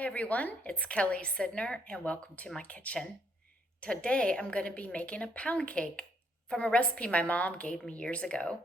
Hi everyone, it's Kelly Sydnor and welcome to my kitchen. Today I'm going to be making a pound cake from a recipe my mom gave me years ago.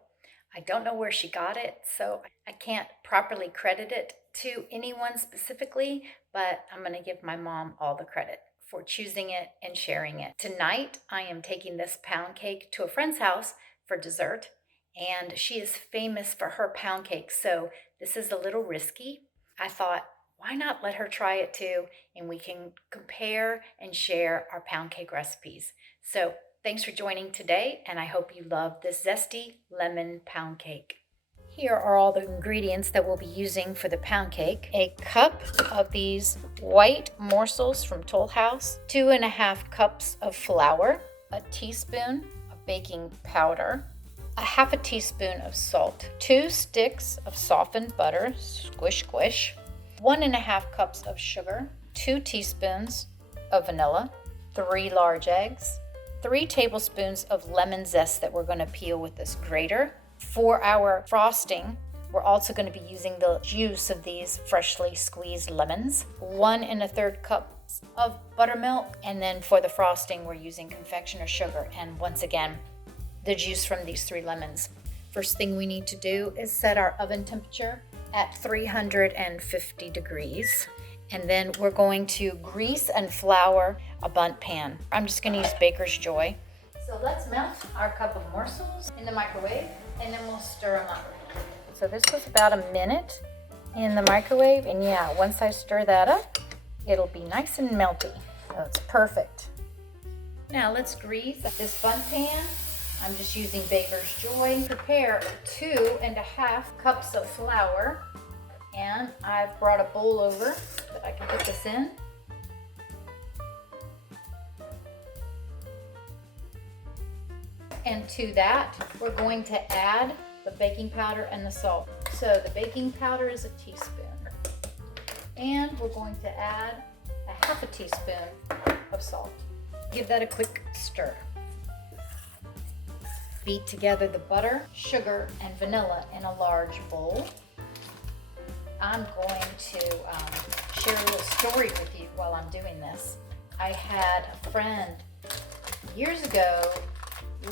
I don't know where she got it, so I can't properly credit it to anyone specifically, but I'm going to give my mom all the credit for choosing it and sharing it. Tonight I am taking this pound cake to a friend's house for dessert, and she is famous for her pound cake, so this is a little risky. I thought, why not let her try it too, and we can compare and share our pound cake recipes. So thanks for joining today, and I hope you love this zesty lemon pound cake. Here are all the ingredients that we'll be using for the pound cake. A cup of these white morsels from Toll House, 2.5 cups of flour, a teaspoon of baking powder, a half a teaspoon of salt, 2 sticks of softened butter, squish squish, 1.5 cups of sugar, 2 teaspoons of vanilla, 3 large eggs, 3 tablespoons of lemon zest that we're going to peel with this grater. For our frosting, we're also going to be using the juice of these freshly squeezed lemons, 1 1/3 cups of buttermilk, and then for the frosting, we're using confectioner sugar, and once again, the juice from these 3 lemons. First thing we need to do is set our oven temperature at 350 degrees. And then we're going to grease and flour a bundt pan. I'm just gonna use Baker's Joy. So let's melt our cup of morsels in the microwave and then we'll stir them up. So this was about a minute in the microwave, and yeah, once I stir that up, it'll be nice and melty. So it's perfect. Now let's grease this bundt pan. I'm just using Baker's Joy. Prepare 2.5 cups of flour, and I've brought a bowl over that I can put this in. And to that, we're going to add the baking powder and the salt. So the baking powder is a teaspoon, and we're going to add a half a teaspoon of salt. Give that a quick stir. Beat together the butter, sugar, and vanilla in a large bowl. I'm going to share a little story with you while I'm doing this. I had a friend years ago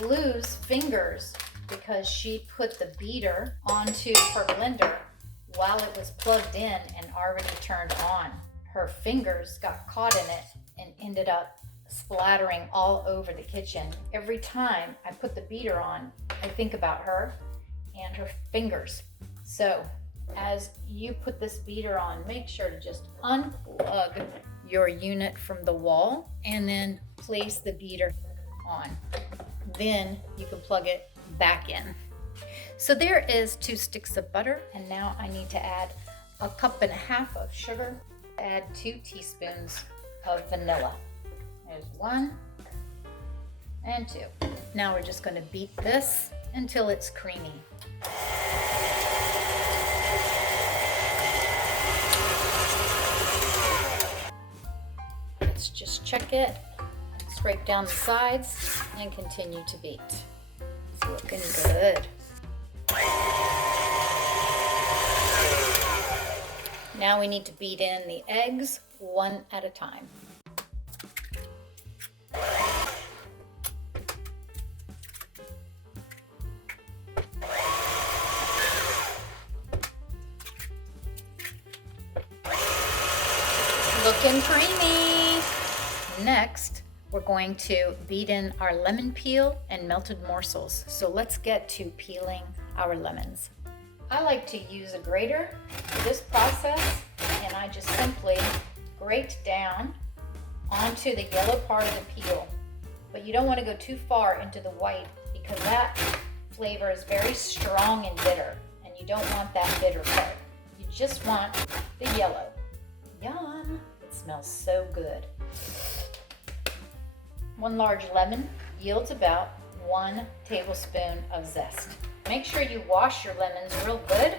lose fingers because she put the beater onto her blender while it was plugged in and already turned on. Her fingers got caught in it and ended up splattering all over the kitchen. Every time I put the beater on, I think about her and her fingers. So as you put this beater on, make sure to just unplug your unit from the wall and then place the beater on. Then you can plug it back in. So there is 2 sticks of butter, and now I need to add 1.5 cups of sugar. Add 2 teaspoons of vanilla. There's 1 and 2. Now we're just going to beat this until it's creamy. Let's just check it, scrape down the sides, and continue to beat. It's looking good. Now we need to beat in the eggs one at a time. Looking creamy. Next, we're going to beat in our lemon peel and melted morsels. So let's get to peeling our lemons. I like to use a grater for this process, and I just simply grate down onto the yellow part of the peel. But you don't want to go too far into the white because that flavor is very strong and bitter, and you don't want that bitter part. You just want the yellow. Yum! It smells so good. 1 large lemon yields about 1 tablespoon of zest. Make sure you wash your lemons real good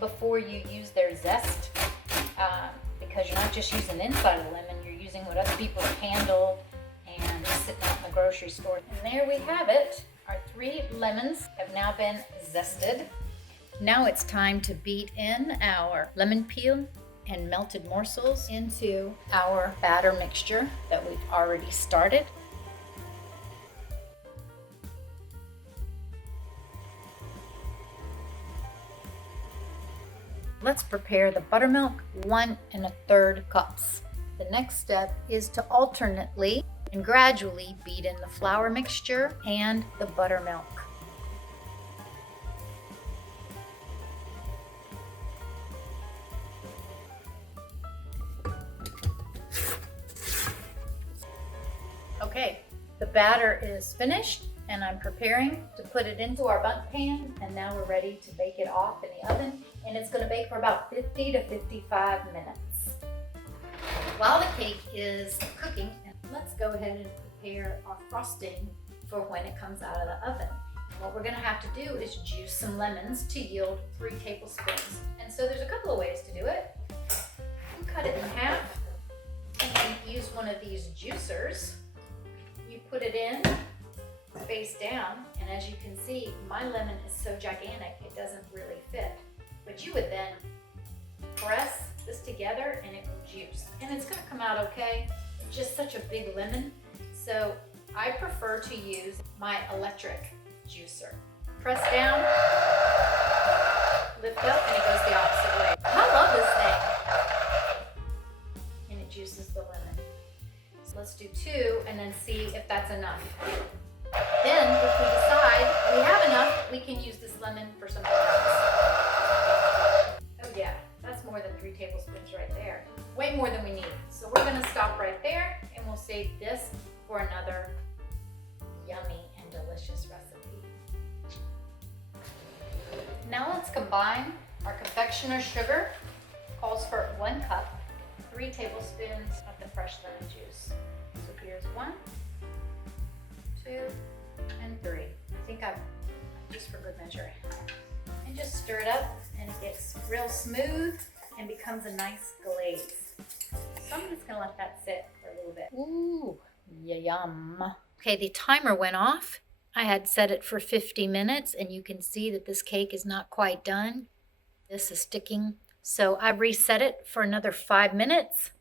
before you use their zest, because you're not just using the inside of the lemon, you're using what other people have handled and just sitting out in the grocery store. And there we have it. Our 3 lemons have now been zested. Now it's time to beat in our lemon peel and melted morsels into our batter mixture that we've already started. Let's prepare the buttermilk, 1 1/3 cups. The next step is to alternately and gradually beat in the flour mixture and the buttermilk. Okay, the batter is finished and I'm preparing to put it into our bundt pan, and now we're ready to bake it off in the oven, and it's going to bake for about 50 to 55 minutes. While the cake is cooking, let's go ahead and prepare our frosting for when it comes out of the oven. What we're going to have to do is juice some lemons to yield 3 tablespoons. And so there's a couple of ways to do it. You cut it in half and use one of these juicers. You put it in face down, and as you can see, my lemon is so gigantic it doesn't really fit. But you would then press this together and it will juice, and it's going to come out okay. It's just such a big lemon, so I prefer to use my electric juicer. Press down, lift up, and it goes the opposite way. I love this thing, and it juices the lemon. So let's do 2 and then see if that's enough. Then if we decide we have enough, we can use this lemon for something else. Oh yeah, that's more than 3 tablespoons right there. Way more than we need. So we're gonna stop right there, and we'll save this for another yummy and delicious recipe. Now let's combine our confectioner's sugar. Calls for 1 cup, 3 tablespoons of the fresh lemon juice. So here's 1, 2, and 3. I think I've, just for good measure. And just stir it up, and it gets real smooth and becomes a nice glaze. So I'm just gonna let that sit for a little bit. Ooh, yum. Okay, the timer went off. I had set it for 50 minutes, and you can see that this cake is not quite done. This is sticking. So I reset it for another 5 minutes,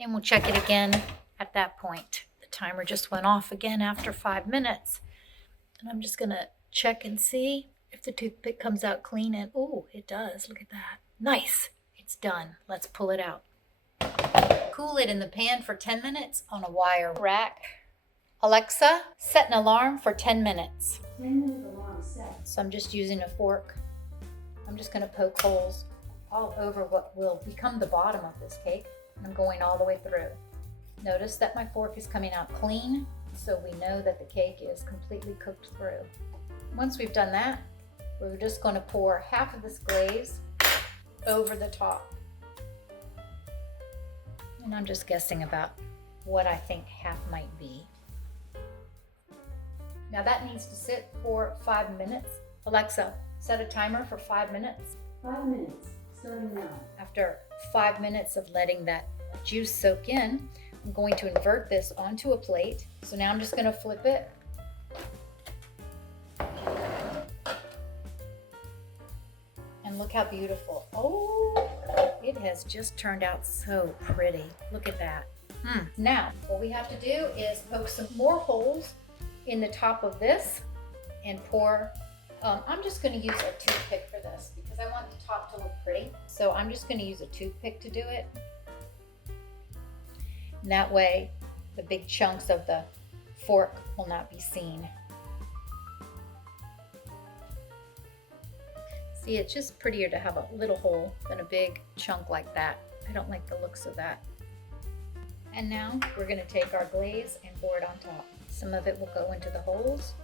and we'll check it again at that point. The timer just went off again after 5 minutes. And I'm just gonna check and see if the toothpick comes out clean, and oh, it does. Look at that. Nice. It's done. Let's pull it out. Cool it in the pan for 10 minutes on a wire rack. Alexa, set an alarm for 10 minutes. 10-minute alarm set. So I'm just using a fork. I'm just gonna poke holes all over what will become the bottom of this cake. And I'm going all the way through. Notice that my fork is coming out clean, so we know that the cake is completely cooked through. Once we've done that, we're just going to pour half of this glaze over the top. And I'm just guessing about what I think half might be. Now that needs to sit for 5 minutes. Alexa, set a timer for 5 minutes. 5 minutes, starting now. After 5 minutes of letting that juice soak in, I'm going to invert this onto a plate. So now I'm just going to flip it. And look how beautiful. Oh, it has just turned out so pretty. Look at that. Now, what we have to do is poke some more holes in the top of this and pour. I'm just going to use a toothpick for this because I want the top to look pretty. So I'm just going to use a toothpick to do it. And that way, the big chunks of the fork will not be seen. See, it's just prettier to have a little hole than a big chunk like that. I don't like the looks of that. And now we're going to take our glaze and pour it on top. Some of it will go into the holes,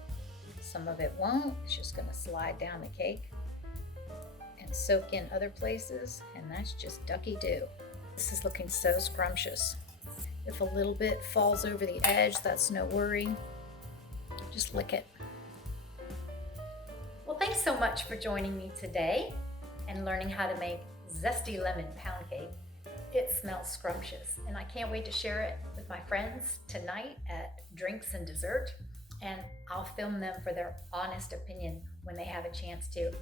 some of it won't. It's just going to slide down the cake and soak in other places, and that's just ducky-doo. This is looking so scrumptious. If a little bit falls over the edge, that's no worry. Just lick it. Well, thanks so much for joining me today and learning how to make zesty lemon pound cake. It smells scrumptious, and I can't wait to share it with my friends tonight at Drinks and Dessert, and I'll film them for their honest opinion when they have a chance to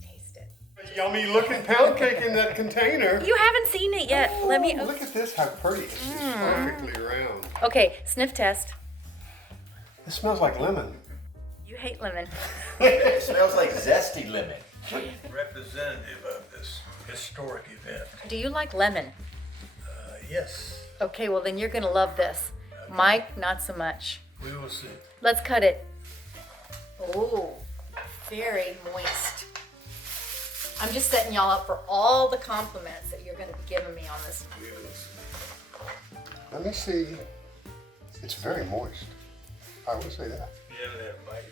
taste it. Yummy looking pound cake in that container. You haven't seen it yet. Let me. Oh, look at this, how pretty. It's just perfectly round. Okay, sniff test. It smells like lemon. You hate lemon. It smells like zesty lemon. Representative of this historic event. Do you like lemon? Yes, Okay, well then you're gonna love this. Mike, not so much. we will see. Let's cut it. Oh, very moist. I'm just setting y'all up for all the compliments that you're gonna be giving me on this. We will see. Let me see. It's very moist. I will say that. Yeah, that bite.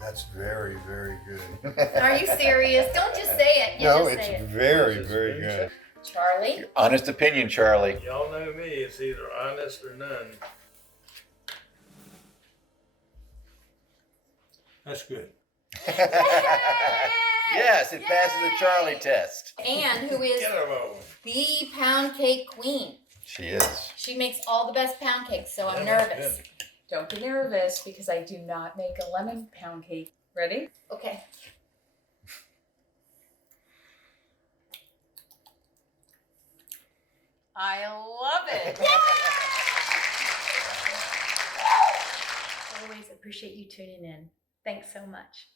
That's very, very good. Are you serious? Don't just say it. You No, just it's say it. very, very good. Charlie? Honest opinion, Charlie. Y'all know me, it's either honest or none. That's good. Yes, it passes the Charlie test. Anne, who is Get her over. the pound cake queen. She is. She makes all the best pound cakes, so I'm Yeah, nervous. good. Don't be nervous because I do not make a lemon pound cake. Ready? Okay. I love it. Always appreciate you tuning in. Thanks so much.